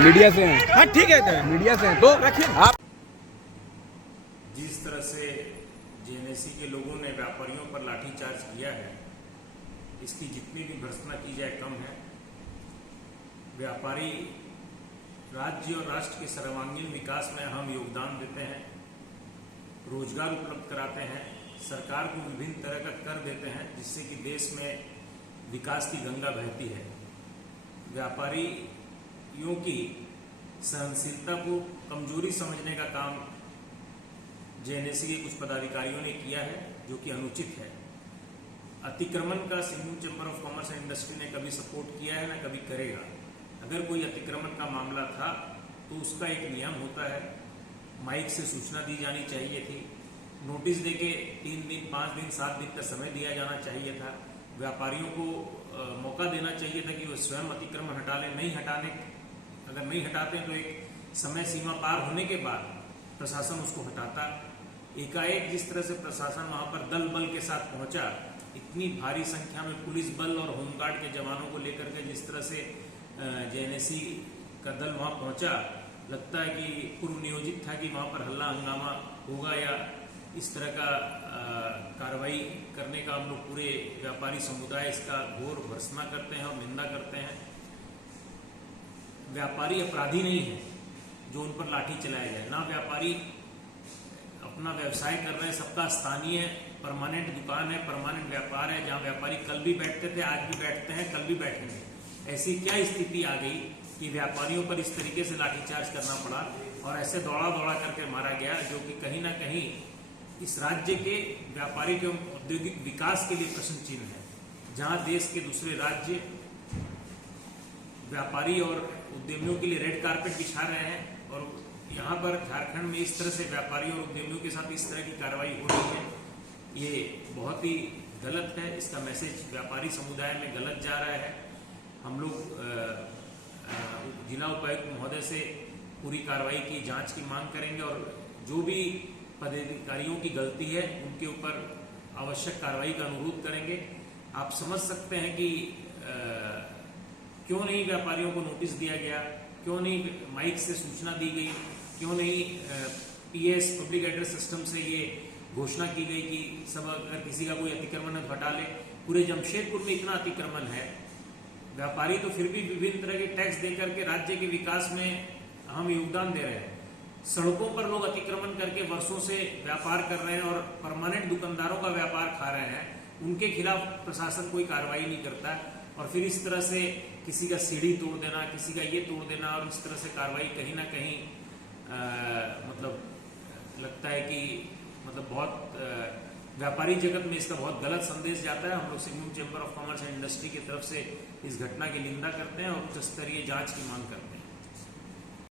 Media से हैं। हाँ ठीक है, मीडिया से हैं तो रखिए आप। जिस तरह से जेएनएससी के लोगों ने व्यापारियों पर लाठीचार्ज किया है, इसकी जितनी भी भर्त्सना की जाए कम है। व्यापारी राज्य और राष्ट्र के सर्वांगीण विकास में अहम योगदान देते हैं, रोजगार उपलब्ध कराते हैं, सरकार को विभिन्न तरह का कर देते हैं, जिससे कि देश में विकास की गंगा बहती है। व्यापारियों की सहनशीलता को कमजोरी समझने का काम जेएनएससी के कुछ पदाधिकारियों ने किया है, जो कि अनुचित है। अतिक्रमण का Singhbhum chamber of commerce and industry ने कभी सपोर्ट किया है, न कभी करेगा। अगर कोई अतिक्रमण का मामला था तो उसका एक नियम होता है, माइक से सूचना दी जानी चाहिए थी, नोटिस देके 3 दिन 5 दिन 7 दिन का समय दिया जाना चाहिए था। व्यापारियों को मौका देना चाहिए था कि वो स्वयं अतिक्रमण हटा लें। अगर नहीं हटाते तो एक समय सीमा पार होने के बाद प्रशासन उसको हटाता। एकाएक जिस तरह से प्रशासन वहां पर दल बल के साथ पहुंचा, इतनी भारी संख्या में पुलिस बल और होमगार्ड के जवानों को लेकर के जिस तरह से जेएनएससी का दल वहां पहुंचा, लगता है कि पूर्व नियोजित था कि वहां पर हल्ला हंगामा होगा या इस तरह का कार्रवाई करने का। हम लोग पूरे व्यापारी समुदाय इसका घोर भर्त्सना करते हैं और निंदा करते हैं। व्यापारी अपराधी नहीं है जो उन पर लाठी चलाया जाए। ना व्यापारी अपना व्यवसाय कर रहे हैं, सबका स्थानीय परमानेंट दुकान है, परमानेंट व्यापार है, जहां व्यापारी कल भी बैठते थे, आज भी बैठते हैं, कल भी बैठेंगे। ऐसी क्या स्थिति आ गई कि व्यापारियों पर इस तरीके से लाठीचार्ज करना पड़ा और ऐसे दौड़ा करके मारा गया, जो कि कहीं ना कहीं इस राज्य के व्यापारिक एवं औद्योगिक विकास के लिए प्रश्न चिन्ह है। जहां देश के दूसरे राज्य व्यापारी और उद्यमियों के लिए रेड कारपेट बिछा रहे हैं और यहाँ पर झारखंड में इस तरह से व्यापारियों और उद्यमियों के साथ इस तरह की कार्रवाई हो रही है, ये बहुत ही गलत है। इसका मैसेज व्यापारी समुदाय में गलत जा रहा है। हम लोग जिला उपायुक्त महोदय से पूरी कार्रवाई की जांच की मांग करेंगे और जो भी पदाधिकारियों की गलती है उनके ऊपर आवश्यक कार्रवाई का अनुरोध करेंगे। आप समझ सकते हैं कि क्यों नहीं व्यापारियों को नोटिस दिया गया, क्यों नहीं माइक से सूचना दी गई, क्यों नहीं पीएस पब्लिक एड्रेस सिस्टम से ये घोषणा की गई कि सब अगर किसी का कोई अतिक्रमण है तो हटा ले। पूरे जमशेदपुर में इतना अतिक्रमण है, व्यापारी तो फिर भी विभिन्न तरह के टैक्स देकर के राज्य के विकास में अहम योगदान दे रहे हैं। सड़कों पर लोग अतिक्रमण करके वर्षों से व्यापार कर रहे हैं और परमानेंट दुकानदारों का व्यापार खा रहे हैं, उनके खिलाफ प्रशासन कोई कार्रवाई नहीं करता और फिर इस तरह से किसी का सीढ़ी तोड़ देना, किसी का ये तोड़ देना और इस तरह से कार्रवाई कहीं ना कहीं मतलब लगता है कि मतलब बहुत व्यापारी जगत में इसका बहुत गलत संदेश जाता है। हम लोग Singhbhum chamber of commerce and industry की तरफ से इस घटना की निंदा करते हैं और उच्च स्तरीय जांच की मांग करते हैं।